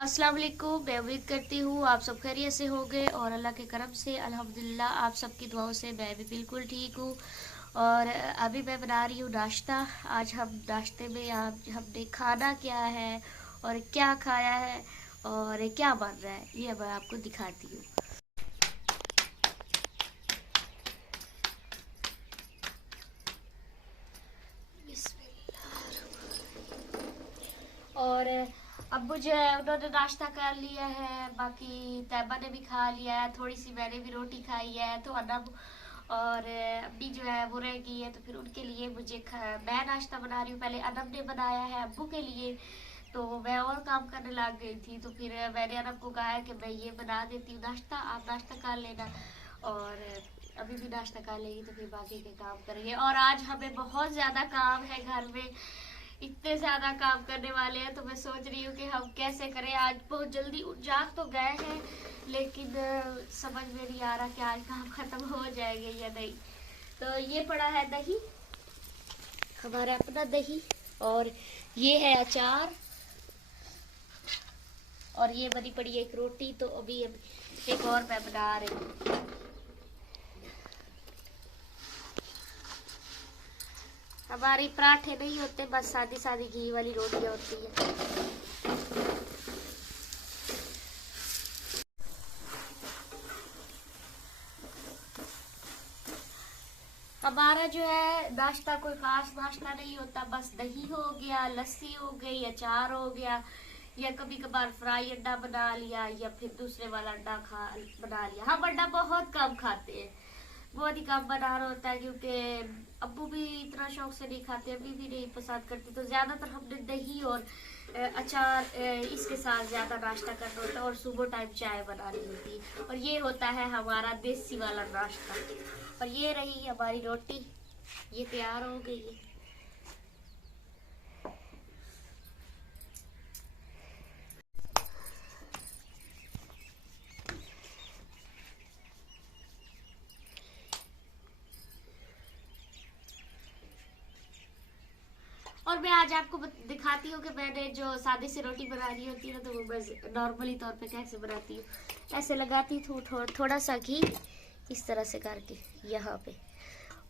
अस्सलाम वालेकुम। मैं उम्मीद करती हूँ आप सब खैरियत से होंगे और अल्लाह के करम से अल्हम्दुलिल्लाह आप सबकी दुआओं से मैं भी बिल्कुल ठीक हूँ। और अभी मैं बना रही हूँ नाश्ता। आज हम नाश्ते में आज हमने खाना क्या है और क्या खाया है और क्या बन रहा है ये मैं आपको दिखाती हूँ। और अब्बू जो है उन्होंने नाश्ता कर लिया है, बाकी तैयबा ने भी खा लिया है, थोड़ी सी मैंने भी रोटी खाई है तो अनब और अम्मी जो है वो रह गई है, तो फिर उनके लिए मैं नाश्ता बना रही हूँ। पहले अनब ने बनाया है अब्बू के लिए, तो मैं और काम करने लग गई थी, तो फिर मैंने अनब को कहा है कि मैं ये बना देती हूँ नाश्ता, आप नाश्ता कर लेना। और अभी भी नाश्ता कर लेगी तो फिर बाकी के काम करेंगे। और आज हमें बहुत ज़्यादा काम है घर में, इतने ज्यादा काम करने वाले हैं, तो मैं सोच रही हूँ कि हम कैसे करें। आज बहुत जल्दी जाग तो गए हैं, लेकिन समझ में नहीं आ रहा कि आज काम खत्म हो जाएंगे या नहीं। तो ये पड़ा है दही, हमारा अपना दही, और ये है अचार, और ये बनी पड़ी है एक रोटी। तो अभी एक और मैं बना रही हूँ। हमारी पराठे नहीं होते, बस सादी सादी घी वाली रोटियां होती है। हमारा जो है नाश्ता कोई खास नाश्ता नहीं होता, बस दही हो गया, लस्सी हो गई, अचार हो गया, या कभी कभार फ्राई अंडा बना लिया, या फिर दूसरे वाला अंडा बना लिया। हम अंडा बहुत कम खाते हैं, बहुत ही कम बना रहा होता है, क्योंकि अब्बू भी इतना शौक से नहीं खाते, अम्मी भी नहीं पसंद करती, तो ज्यादातर हमने दही और अचार इसके साथ ज्यादा नाश्ता करना होता है, और सुबह टाइम चाय बनानी होती है, और ये होता है हमारा देसी वाला नाश्ता। और ये रही हमारी रोटी, ये तैयार हो गई है। और मैं आज आपको दिखाती हूँ कि मैंने जो सादी सी रोटी बनानी होती है ना, तो वो बस नॉर्मली तौर पे कैसे बनाती हूँ। ऐसे लगाती हूँ थोड़ा सा घी, इस तरह से करके यहाँ पे,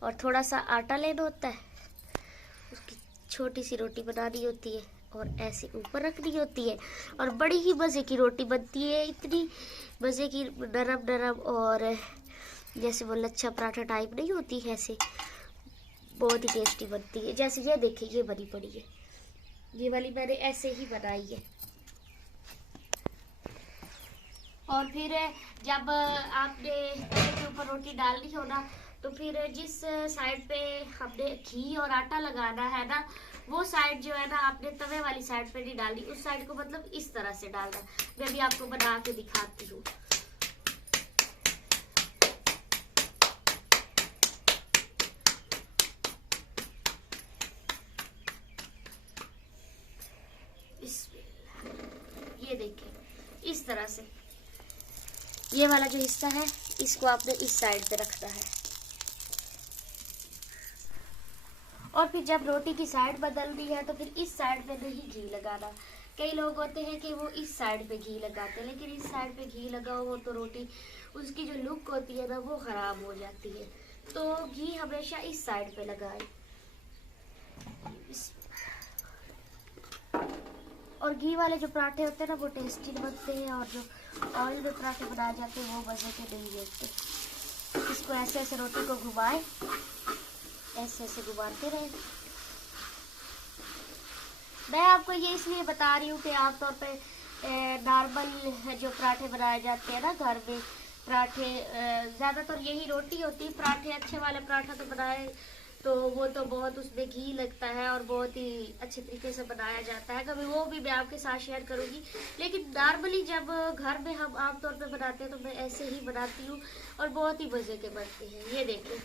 और थोड़ा सा आटा लेना होता है, उसकी छोटी सी रोटी बनानी होती है और ऐसे ऊपर रखनी होती है, और बड़ी ही मज़े की रोटी बनती है, इतनी मज़े की, नरम नरम, और जैसे वो लच्छा पराठा टाइप नहीं होती है, ऐसे बहुत ही टेस्टी बनती है। जैसे ये देखिए, ये बनी पड़ी है, ये वाली मैंने ऐसे ही बनाई है। और फिर जब आपने तवे के ऊपर रोटी डालनी हो ना, तो फिर जिस साइड पे हमने घी और आटा लगाना है ना, वो साइड जो है ना, आपने तवे वाली साइड पे नहीं डालनी, उस साइड को मतलब इस तरह से डालना है। मैं भी आपको बना के दिखाती हूँ। ये देखिए, इस तरह से ये वाला जो हिस्सा है, इसको आपने इस साइड पे रखना है। और फिर जब रोटी की साइड बदलनी है, तो फिर इस साइड पे नहीं घी लगाना। कई लोग होते हैं कि वो इस साइड पे घी लगाते हैं, लेकिन इस साइड पे घी लगाओ हो तो रोटी, उसकी जो लुक होती है ना, वो खराब हो जाती है। तो घी हमेशा इस साइड पे लगाए। और घी वाले जो पराठे होते हैं ना, वो टेस्टी बनते हैं, और जो ऑयल में पराठे बनाए जाते हैं वो मजे के नहीं होते। इसको ऐसे ऐसे रोटी को घुमाए, ऐसे ऐसे घुमाते रहे। मैं आपको ये इसलिए बता रही हूँ कि आमतौर पे नॉर्मल जो पराठे बनाए जाते हैं ना घर में, पराठे ज़्यादातर यही रोटी होती है। पराठे अच्छे वाले पराठा तो बनाए तो वो तो बहुत उसमें घी लगता है और बहुत ही अच्छे तरीके से बनाया जाता है, कभी वो भी मैं आपके साथ शेयर करूँगी। लेकिन नॉर्मली जब घर में हम आमतौर पे बनाते हैं, तो मैं ऐसे ही बनाती हूँ और बहुत ही मज़े के बनते हैं। ये देखिए,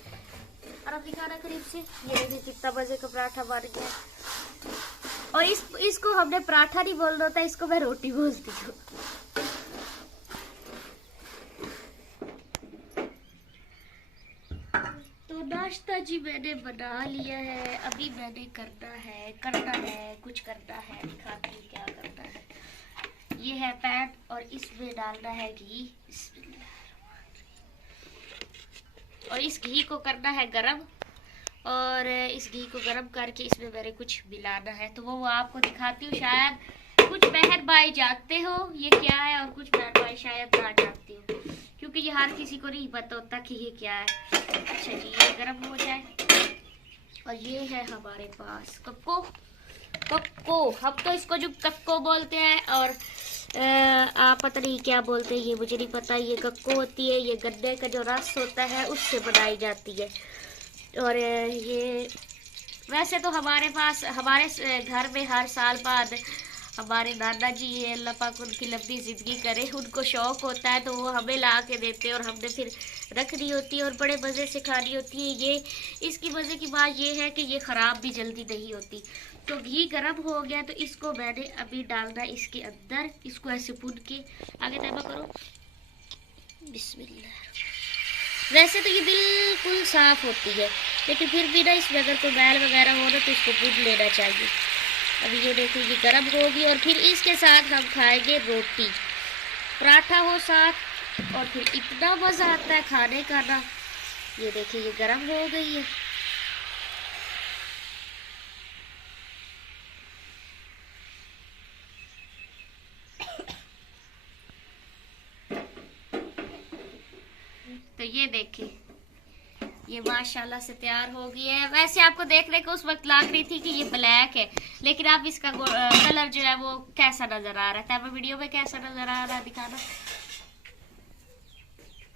और अब दिखाना करीब से, ये देखिए कितना मज़े का पराठा बन गया। और इसको हमने पराठा नहीं बोलना होता, इसको मैं रोटी बोलती हूँ। तो नाश्ता जी मैंने बना लिया है, अभी मैंने करना है कुछ करना है, दिखाती हूँ क्या करना है। ये है पैन और इसमें डालना है घी और इस घी को करना है गरम और इस घी को गरम करके इसमें मेरे कुछ मिलाना है तो वो आपको दिखाती हूँ। शायद कुछ बहन भाई जानते हो ये क्या है और कुछ बहन भाई शायद ना जानते हो क्योंकि ये हर किसी को नहीं पता होता कि ये क्या है। अच्छा जी, ये गरम हो जाए और ये है हमारे पास कक्को हम तो इसको जो कक्को बोलते हैं और आप पता नहीं क्या बोलते हैं, ये मुझे नहीं पता। ये कक्को होती है, ये गन्ने का जो रस होता है उससे बनाई जाती है। और ये वैसे तो हमारे पास हमारे घर में हर साल बाद हमारे नाना जी ये अल्लाह पाक उनकी लंबी ज़िंदगी करे, उनको शौक़ होता है तो वो हमें ला के देते हैं और हमने फिर रखनी होती है और बड़े मज़े से खानी होती है। ये इसकी मज़े की बात ये है कि ये ख़राब भी जल्दी नहीं होती। तो घी गर्म हो गया तो इसको मैंने अभी डालना इसके अंदर, इसको ऐसे भून के आगे तैबा करो बिस्मिल्लाह। वैसे तो ये बिल्कुल साफ़ होती है लेकिन फिर भी ना इसमें अगर कोई मैल वगैरह हो ना तो इसको भून लेना चाहिए। अभी ये देखिए ये गर्म होगी और फिर इसके साथ हम खाएंगे रोटी, पराठा हो साथ और फिर इतना मज़ा आता है खाने का ना। ये देखिए ये गर्म हो गई है। तो ये देखिए ये माशाल्लाह से तैयार हो गई है। वैसे आपको देखने को उस वक्त लग रही थी कि ये ब्लैक है लेकिन अब इसका कलर जो है वो कैसा नजर आ रहा है, वीडियो में कैसा नजर आ रहा है दिखाना।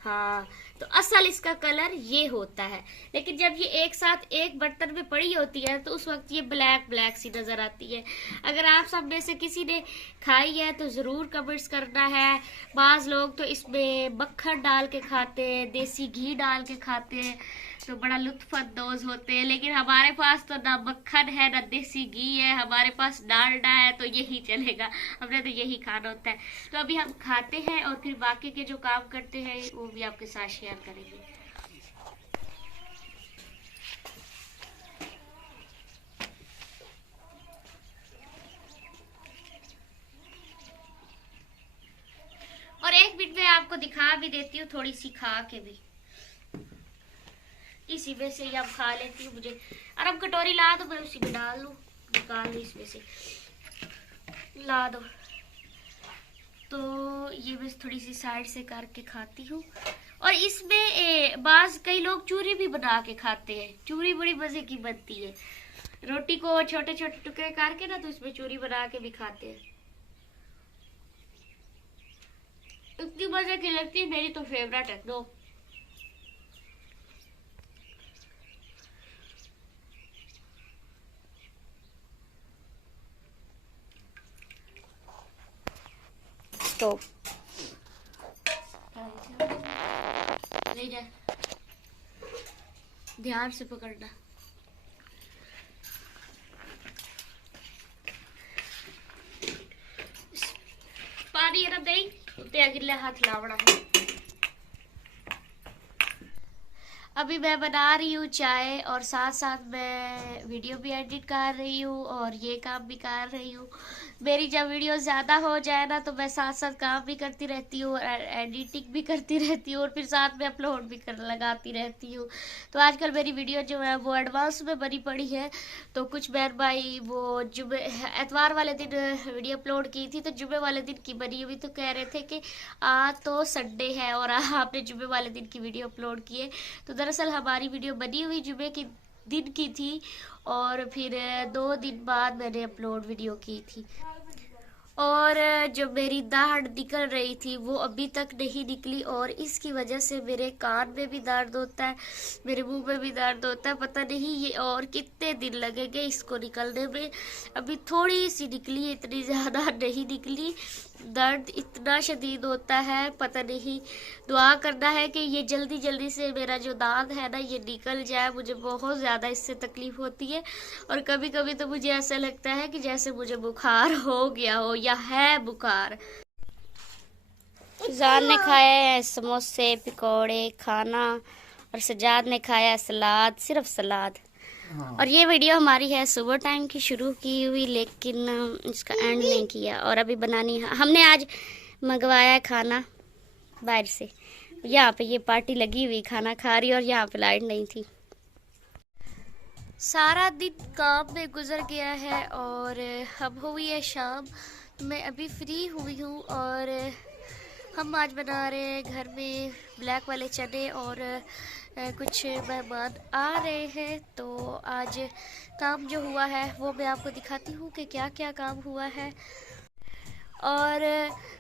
हाँ, तो असल इसका कलर ये होता है लेकिन जब ये एक साथ एक बर्तन में पड़ी होती है तो उस वक्त ये ब्लैक ब्लैक सी नजर आती है। अगर आप सब में से किसी ने खाई है तो ज़रूर कमेंट्स करना है। बाज़ लोग तो इसमें मक्खन डाल के खाते हैं, देसी घी डाल के खाते हैं तो बड़ा लुत्फानंदोज होते हैं, लेकिन हमारे पास तो ना मक्खन है ना देसी घी है, हमारे पास डालडा है तो यही चलेगा, हमने तो यही खाना होता है। तो अभी हम खाते हैं और फिर बाकी के जो काम करते हैं वो भी आपके साथ शेयर करेंगे। और एक मिनट में आपको दिखा भी देती हूँ थोड़ी सी खा के भी, इसी में से अब खा लेती हूँ। मुझे और अब कटोरी ला दो, मैं उसी में डाल लूँ, निकाल लूँ इसमें से, ला दो। तो ये बस थोड़ी सी साइड से करके खाती हूँ। और इसमें बाज कई लोग चूरी भी बना के खाते हैं, चूरी बड़ी मजे की बनती है। रोटी को छोटे छोटे टुकड़े करके ना तो इसमें चूरी बना के भी खाते हैं, इतनी मजे की लगती है, मेरी तो फेवरेट है। दो तो ले जा, ध्यान से पकड़ना। पानी रब दे ते अगले हाथ लावड़ा है। अभी मैं बना रही हूँ चाय और साथ साथ मैं वीडियो भी एडिट कर रही हूँ और ये काम भी कर रही हूँ। मेरी जब वीडियो ज़्यादा हो जाए ना तो मैं साथ साथ काम भी करती रहती हूँ, एडिटिंग भी करती रहती हूँ और फिर साथ में अपलोड भी कर लगाती रहती हूँ। तो आजकल मेरी वीडियो जो है वो एडवांस में बनी पड़ी है। तो कुछ बहन भाई वो जुमे एतवार वाले दिन वीडियो अपलोड की थी तो जुमे वाले दिन की बनी हुई, तो कह रहे थे कि आज तो संडे है और आपने जुमे वाले दिन की वीडियो अपलोड की है। तो दरअसल हमारी वीडियो बनी हुई जुमे के दिन की थी और फिर 2 दिन बाद मैंने अपलोड वीडियो की थी। और जो मेरी दाढ़ निकल रही थी वो अभी तक नहीं निकली और इसकी वजह से मेरे कान में भी दर्द होता है, मेरे मुंह में भी दर्द होता है। पता नहीं ये और कितने दिन लगेंगे इसको निकलने में। अभी थोड़ी सी निकली है, इतनी ज़्यादा नहीं निकली। दर्द इतना शदीद होता है, पता नहीं। दुआ करना है कि ये जल्दी जल्दी से मेरा जो दांत है ना ये निकल जाए, मुझे बहुत ज़्यादा इससे तकलीफ़ होती है। और कभी कभी तो मुझे ऐसा लगता है कि जैसे मुझे बुखार हो गया हो या है बुखार। जान ने खाया है समोसे पकौड़े खाना और सजाद ने खाया सलाद, सिर्फ सलाद। और ये वीडियो हमारी है सुबह टाइम की शुरू की हुई, लेकिन इसका एंड नहीं किया और अभी बनानी है। हमने आज मंगवाया है खाना बाहर से। यहाँ पे ये पार्टी लगी हुई खाना खा रही और यहाँ पे लाइट नहीं थी। सारा दिन काम में गुजर गया है और अब हुई है शाम। मैं अभी फ्री हुई हूँ और हम आज बना रहे हैं घर में ब्लैक वाले चने और कुछ मेहमान आ रहे हैं। तो आज काम जो हुआ है वो मैं आपको दिखाती हूँ कि क्या क्या काम हुआ है। और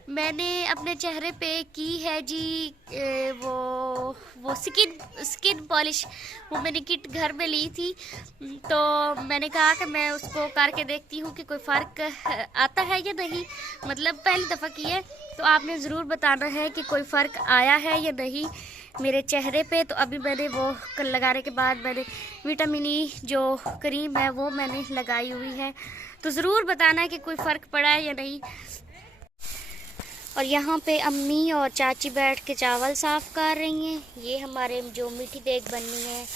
मैंने अपने चेहरे पे की है जी वो स्किन पॉलिश। वो मैंने किट घर में ली थी, तो मैंने कहा कि मैं उसको करके देखती हूँ कि कोई फ़र्क आता है या नहीं। मतलब पहली दफ़ा की है, तो आपने ज़रूर बताना है कि कोई फ़र्क आया है या नहीं मेरे चेहरे पे। तो अभी मैंने वो कल लगाने के बाद मैंने विटामिन ई जो क्रीम है वो मैंने लगाई हुई है। तो ज़रूर बताना है कि कोई फ़र्क पड़ा है या नहीं। और यहाँ पे अम्मी और चाची बैठ के चावल साफ़ कर रही हैं। ये हमारे जो मीठी देग बननी है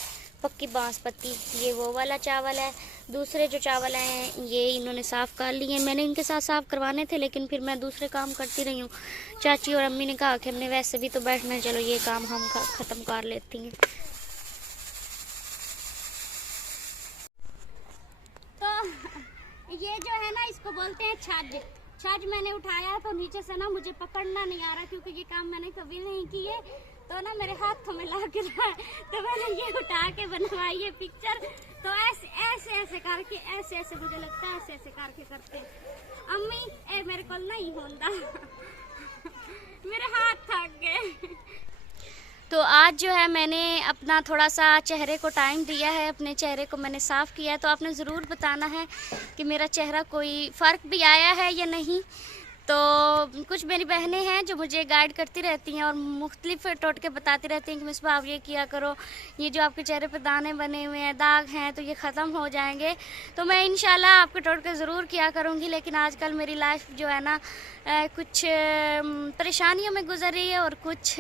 पक्की बांसपत्ती, ये वो वाला चावल है। दूसरे जो चावल हैं ये इन्होंने साफ़ कर लिए। मैंने इनके साथ साफ़ करवाने थे, लेकिन फिर मैं दूसरे काम करती रही हूँ। चाची और अम्मी ने कहा कि हमने वैसे भी तो बैठना है, चलो ये काम हम ख़त्म कर लेती हैं। तो ये जो है ना, इसको बोलते हैं छाछ। छाछ मैंने उठाया तो नीचे से ना मुझे पकड़ना नहीं आ रहा, क्योंकि ये काम मैंने कभी नहीं किए। तो ना मेरे हाथों में लग रहा है, तो मैंने ये उठा के बनवाई है पिक्चर। तो ऐसे ऐसे ऐसे करके ऐसे मुझे लगता है ऐसे करके करते। अम्मी मेरे को नहीं होता मेरे हाथ थक गए। तो आज जो है मैंने अपना थोड़ा सा चेहरे को टाइम दिया है, अपने चेहरे को मैंने साफ़ किया है। तो आपने ज़रूर बताना है कि मेरा चेहरा कोई फ़र्क भी आया है या नहीं। तो कुछ मेरी बहनें हैं जो मुझे गाइड करती रहती हैं और मुख्तलिफ टोटके बताती रहती हैं कि मिसबा आप ये किया करो, ये जो आपके चेहरे पे दाने बने हुए हैं, दाग हैं, तो ये ख़त्म हो जाएंगे। तो मैं इंशाल्लाह आपके टोटके ज़रूर किया करूँगी। लेकिन आजकल मेरी लाइफ जो है ना कुछ परेशानियों में गुजर रही है और कुछ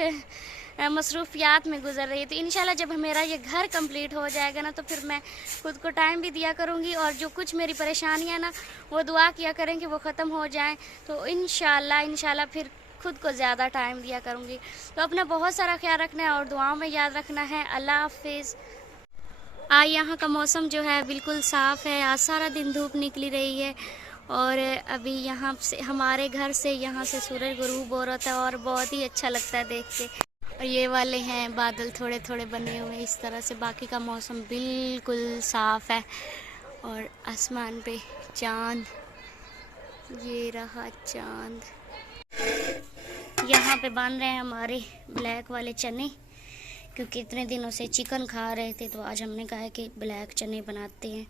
मसरूफियात में गुजर रही है। तो इंशाल्लाह जब मेरा ये घर कंप्लीट हो जाएगा ना, तो फिर मैं खुद को टाइम भी दिया करूँगी और जो कुछ मेरी परेशानियाँ ना वो दुआ किया करें कि वो ख़त्म हो जाएं। तो इंशाल्लाह फिर खुद को ज़्यादा टाइम दिया करूँगी। तो अपना बहुत सारा ख्याल रखना है और दुआओं में याद रखना है। अल्लाह हाफिज़। आज यहाँ का मौसम जो है बिल्कुल साफ़ है। आज सारा दिन धूप निकली रही है और अभी यहाँ से हमारे घर से यहाँ से सूरज गुरूब हो रहा था और बहुत ही अच्छा लगता है देख के। और ये वाले हैं बादल थोड़े थोड़े बने हुए इस तरह से। बाकी का मौसम बिल्कुल साफ़ है और आसमान पे चांद, ये रहा चांद। यहाँ पे बन रहे हैं हमारे ब्लैक वाले चने, क्योंकि इतने दिनों से चिकन खा रहे थे, तो आज हमने कहा है कि ब्लैक चने बनाते हैं।